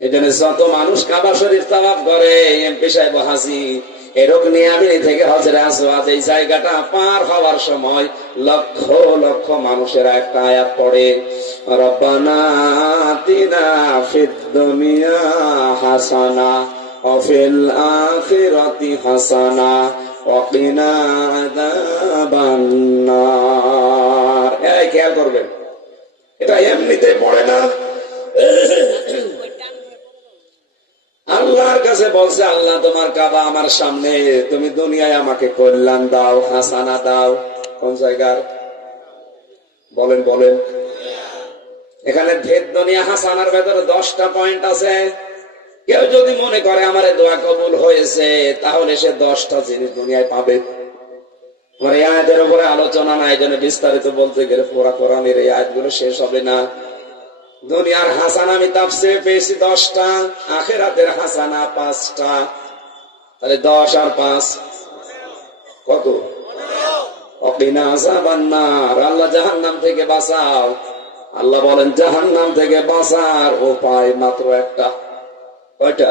এই জন্য যত মানুষ কাবা শরীফ তাওয়াফ করে, এমপি সাহেব হাসি এরকম নিয়ামিনী থেকে হজরে আসওয়াদ এই জায়গাটা পার হওয়ার সময় লক্ষ লক্ষ মানুষেরা একটা আয়াত পড়ে, রব্বানা আতিনা ফিদ দুনিয়া হাসানা ওয়া ফিল আখিরাতি হাসানা ওয়া কিনা আযাবান নার। এই খেয়াল করবেন, এটা এমনিতে পড়ে না, আল্লাহর কাছে বলছে, আল্লাহ তোমার কাবা আমার সামনে, তুমি দুনিয়ায় আমাকে কল্যাণ দাও, হাসানা দাও। কোন জায়গার বলেন বলেন? এখানে ভেদ দুনিয়া হাসানার ভেতরে 10টা পয়েন্ট আছে। কেউ যদি মনে করে আমার দোয়া কবুল হয়েছে, তাহলে সে 10টা জিনিস দুনিয়ায় পাবে। আমার এই আয়াতের উপরে আলোচনা না, এই জন্য বিস্তারিত বলতে গেলে পুরা কোরআনের এই আয়াতগুলো শেষ হবে না। দুনিয়ার হাসানা আমি তাফসীরে পেয়েছি 10টা, আখিরাতের হাসানা 5টা, তাহলে 10 আর 5 কত? ওয়াকিনা আযাবান নার, আল্লাহ জাহান্নাম থেকে বাঁচাও। আল্লাহ বলেন জাহান্নাম থেকে বাঁচার উপায় মাত্র একটা। কয়টা?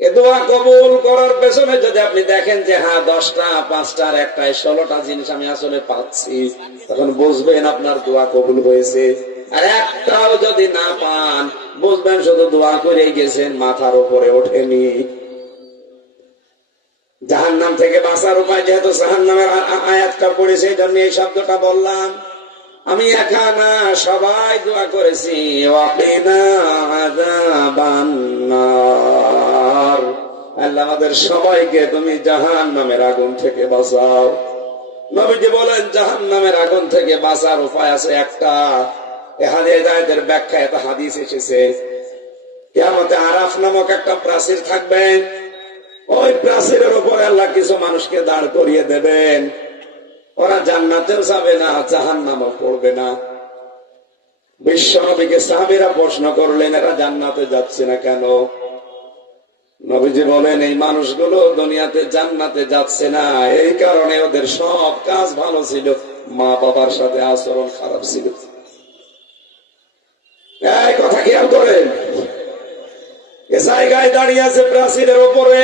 এ দোয়া কবুল করার পেছনে যদি আপনি দেখেন যে হ্যাঁ 10টা, 5টা আর 1টায় 16টা জিনিস আমি আসলে পাচ্ছি, তখন বুঝবেন আপনার দোয়া কবুল হয়েছে। আর একটাও যদি না পান, বুঝবেন শুধু দোয়া করে গেছেন, মাথার উপরে ওঠেনি। জাহান্নাম থেকে বাঁচার উপায়, যেহেতু জাহান্নামের আয়াতটা পড়েছে এই জন্য এই শব্দটা বললাম। আমি একা না, সবাই দোয়া করেছি, ওয়াকিনা আযাবান নার, আল্লাহ আমাদের সবাইকে তুমি জাহান্নামের আগুন থেকে বাঁচাও। নবীজি বলেন জাহান্নামের আগুন থেকে বাঁচার উপায় আছে একটা। এর ব্যাখ্যা একটা হাদিস এসেছে, কিয়ামতে আরাফ নামক একটা প্রাচীর থাকবে, ওই প্রাচীরের উপরে আল্লাহ কিছু মানুষকে দাঁড় করিয়ে দেবেন। ওরা জান্নাতেও যাবে না, জাহান্নামও পড়বে না। বিশ্ব নবীকে সাহাবীরা প্রশ্ন করলেন, এরা জান্নাতে যাচ্ছে না কেন? নবীজি বলেন এই মানুষগুলো দুনিয়াতে জান্নাতে যাচ্ছে না এই কারণে ওদের সব কাজ ভালো ছিল, মা বাবার সাথে আচরণ খারাপ ছিল। এই কথা খেয়াল করেন, এ জায়গায় দাঁড়িয়ে আছে প্রাচীরের উপরে,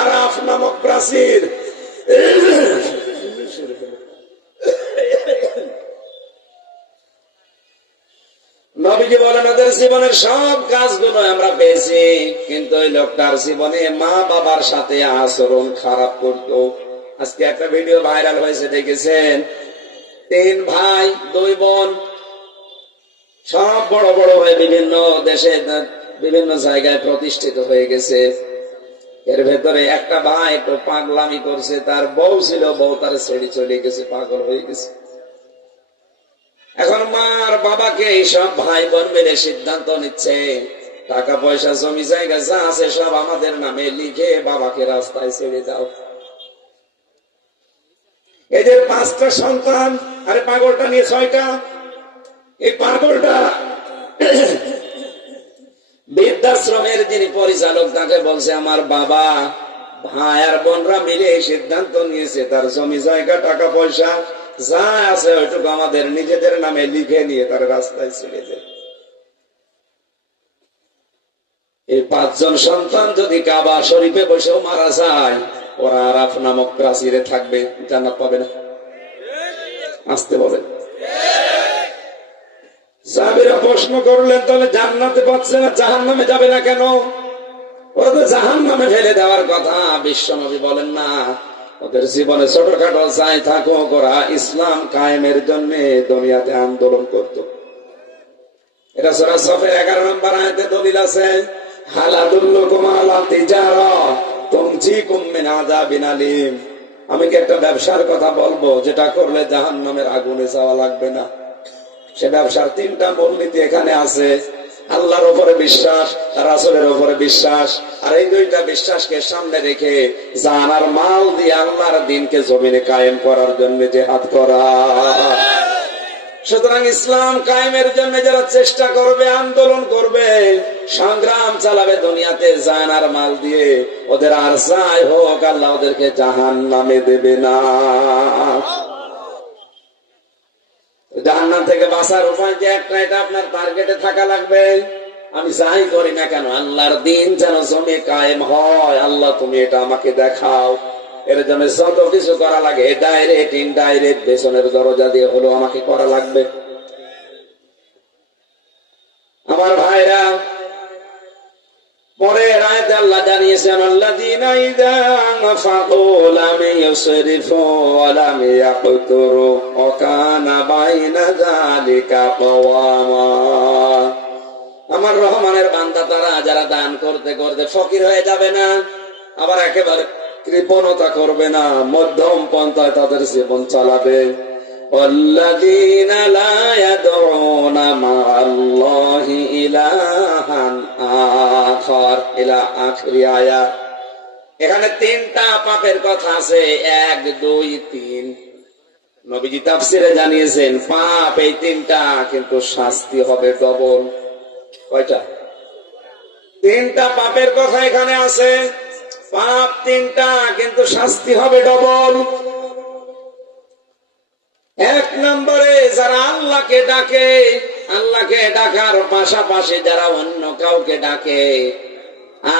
আরাফ নামক প্রাচীর। নবীজি বলেন ওদের জীবনের সব কাজগুলো আমরা পেয়েছি, কিন্তু ওই লোকটার জীবনে মা বাবার সাথে আচরণ খারাপ করতো। আজকে একটা ভিডিও ভাইরাল হয়েছে, দেখেছেন? 3 ভাই 2 বোন, সব বড় বড় হয়ে বিভিন্ন দেশে বিভিন্ন জায়গায় প্রতিষ্ঠিত হয়ে গেছে। এর ভেতরে একটা ভাই একটু পাগলামি করছে, তার বউ ছিল, বউ তার ছেড়ে চলে গেছে, পাগল হয়ে গেছে। এখন মার বাবাকে এইসব ভাই বোন মিলে সিদ্ধান্ত নিচ্ছে, টাকা পয়সা জমি জায়গা যা আছে সব আমাদের নামে লিখে বাবাকে রাস্তায় ছেড়ে দাও। এদের 5টা সন্তান, আরে পাগলটা নিয়ে 6টা। এই পাগলটা বৃদ্ধাশ্রমের যিনি পরিচালক তাকে বলছে, আমার বাবা ভাই আর বোনরা মিলে এই সিদ্ধান্ত নিয়েছে তার জমি জায়গা টাকা পয়সা যা আছে ওইটুকু আমাদের নিজেদের নামে লিখে নিয়ে তার রাস্তায় ছেড়ে দেয়। এই 5 জন সন্তান যদি কাবা শরীফে বসেও মারা যায়, ওরা আরাফ নামক প্রাচীরে থাকবে, জান্নাত পাবে না। আসতে বলেন। সাহাবীরা প্রশ্ন করলেন, তাহলে জান্নাতে পাচ্ছে না, জাহান্নামে যাবে না কেন? ওরা তো জাহান্নামে ফেলে দেওয়ার কথা। বিশ্বনবী বলেন না, ওদের জীবনে ছোটখাটো যাই থাকুক, ওরা ইসলাম কায়েমের জন্য দুনিয়াতে আন্দোলন করত। এটা সূরা সফের 11 নম্বর আয়াতে দলিল আছে, হালাদুল্লুকুম আলা তিজারা তুনজিকুম মিন আযাবিন আলীম। আমি কি একটা ব্যবসার কথা বলবো যেটা করলে জাহান্নামের আগুনে যাওয়া লাগবে না? সে ব্যবসার 3টা মূলনীতি এখানে আছে, আল্লাহর উপরে বিশ্বাস, রাসূলের উপরে বিশ্বাস, আর এই 2টা বিশ্বাসকে সামনে রেখে জান আর মাল দিয়ে আল্লাহর দ্বীনকে জমিনে কায়েম করার জন্য জিহাদ করা। সুতরাং ইসলাম কায়েমের জন্য যারা চেষ্টা করবে, আন্দোলন করবে, সংগ্রাম চালাবে দুনিয়াতে জান আর মাল দিয়ে, ওদের আর যাই হোক আল্লাহ ওদেরকে জাহান্নামে দেবে না। জাহান্নাম থেকে বাঁচার উপায় যে একটা, এটা আপনার টার্গেটে থাকা লাগবে। আমি যাই করি না কেন আল্লাহর দিন যেন জমে কায়েম হয়, আল্লাহ তুমি এটা আমাকে দেখাও। এর জন্য যত কিছু করা লাগে ডাইরেক্ট ইনডাইরেক্ট পেছনের দরজা দিয়ে হলো আমাকে করা লাগবে। আমার ভাইরা, পরে আয়াতে আল্লাহ জানিয়েছেন আল্লাযীনা ইযা আনফাকু লাম ইউসরিফু ওয়া লাম ইয়াকতুরু ওয়া কানা বাইনা যালিকা কাওয়ামা। আমার রহমানের বান্দা তারা যারা দান করতে করতে ফকির হয়ে যাবে না, আবার একেবারে কৃপণতা করবে না, মধ্যম পন্থায় তাদের জীবন চালাবে। والذين لا يدعون مع الله إلها آخر إلى آخر آية। এখানে তিনটা পাপের কথা আছে, 1 2 3। নবীজি তাফসিরে জানিয়েছেন পাপ এই তিনটা, কিন্তু শাস্তি হবে ডবল। কয়টা? তিনটা পাপের কথা এখানে আছে, পাপ তিনটা কিন্তু শাস্তি হবে ডবল। 1 নম্বরে যারা আল্লাহকে ডাকে, আল্লাহকে ডাকার পাশাপাশি যারা অন্য কাউকে ডাকে,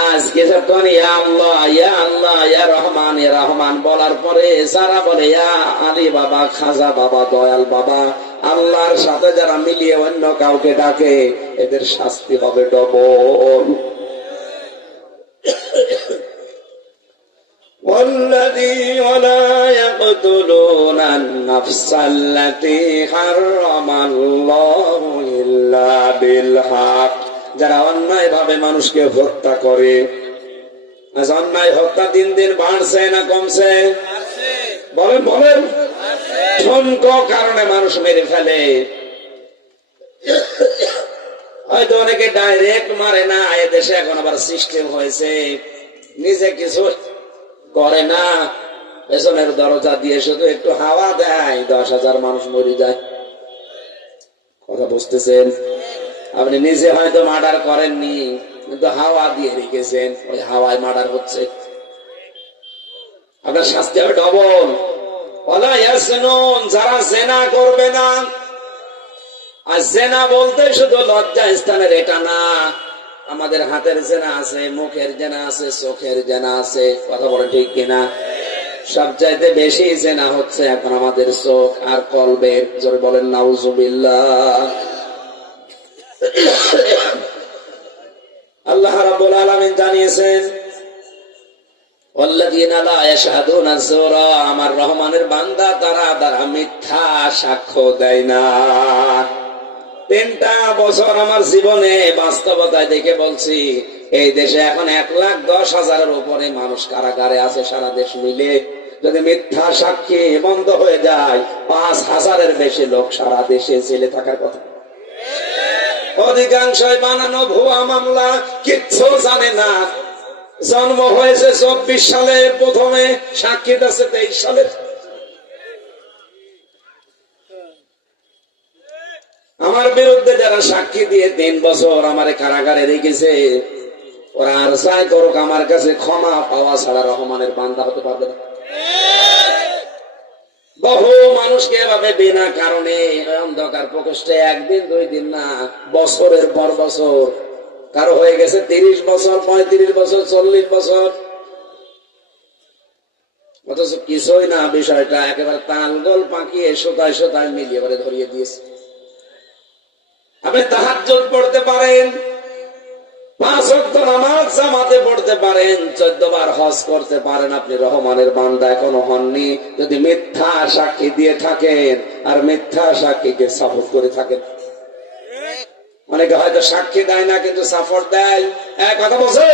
আজকে যখন ইয়া আল্লাহ ইয়া আল্লাহ ইয়া রহমান ইয়া রহমান বলার পরে যারা বলে ইয়া আলী বাবা, খাজা বাবা, দয়াল বাবা, আল্লাহর সাথে যারা মিলিয়ে অন্য কাউকে ডাকে, এদের শাস্তি হবে ডবল। والذي ولا يقتلون النفس التي حرم الله إلا بالحق। যারা অন্যায় ভাবে মানুষকে হত্যা করে, অন্যায় হত্যা দিন দিন বাড়ছে না কমছে? বলেন বলেন। ঠনক কারণে মানুষ মেরে ফেলে। হয়তো অনেকে ডাইরেক্ট মারে না, এদেশে এখন আবার সিস্টেম হয়েছে নিজে কিছু করে না, পেছনের দরজা দিয়ে শুধু একটু হাওয়া দেয়, 10,000 মানুষ মরে যায়। কথা বুঝতেছেন? আপনি নিজে হয়তো মার্ডার করেননি, কিন্তু হাওয়া দিয়ে রেখেছেন, ওই হাওয়ায় মার্ডার হচ্ছে। আপনার শাস্তি হবে ডবল। ওয়ালা ইয়াসনুন, যারা জেনা করবে না। আর জেনা বলতে শুধু লজ্জা স্থানের এটা না, আমাদের হাতের জেনা আছে, মুখের জেনা আছে, চোখের জেনা আছে। কথা বলে ঠিক কিনা? সবচাইতে বেশি জেনা হচ্ছে এখন আমাদের চোখ আর কলবের। জোরে বলেন নাউজুবিল্লাহ। আল্লাহ রাব্বুল আলামিন জানিয়েছেন ওয়াল্লাযীনা লা ইয়াশহাদুনা যুরা, আমার রহমানের বান্দা তারা মিথ্যা সাক্ষ্য দেয় না। 3টা বছর আমার জীবনে বাস্তবতায় দেখে বলছি, এই দেশে এখন 1,10,000-এর উপরে মানুষ কারাগারে আছে, সারা দেশ মিলে। যদি মিথ্যা সাক্ষী বন্ধ হয়ে যায়, 5,000-এর বেশি লোক সারা দেশে জেলে থাকার কথা। অধিকাংশই বানানো ভুয়া মামলা, কিচ্ছু জানে না। জন্ম হয়েছে 24 সালে, প্রথমে সাক্ষী আছে 23 সালের। আমার বিরুদ্ধে যারা সাক্ষী দিয়ে 3 বছর আমার কারাগারে রেখেছে, ওরা আর যাই করুক, আমার কাছে ক্ষমা পাওয়া ছাড়া রহমানের বান্দা হতে পারবে না। বহু মানুষকে এভাবে বিনা কারণে অন্ধকার প্রকোষ্ঠে 1 দিন 2 দিন না, বছরের পর বছর, কারো হয়ে গেছে 30 বছর, 35 বছর, 40 বছর, অথচ কিছুই না। বিষয়টা একেবারে তালগোল পাকিয়ে সোতায় সোতায় মিলিয়ে এবারে ধরিয়ে দিয়েছে। আপনি তাহাজ্জুদ পড়তে পারেন, 5 ওয়াক্ত নামাজ জামাতে পড়তে পারেন, 14 বার হজ করতে পারেন, আপনি রহমানের বান্দা এখনো হননি যদি মিথ্যা সাক্ষী দিয়ে থাকেন আর মিথ্যা সাক্ষীকে সাপোর্ট করে থাকেন। অনেকে হয়তো সাক্ষী দেয় না, কিন্তু সাপোর্ট দেয়। এক কথা বলছে।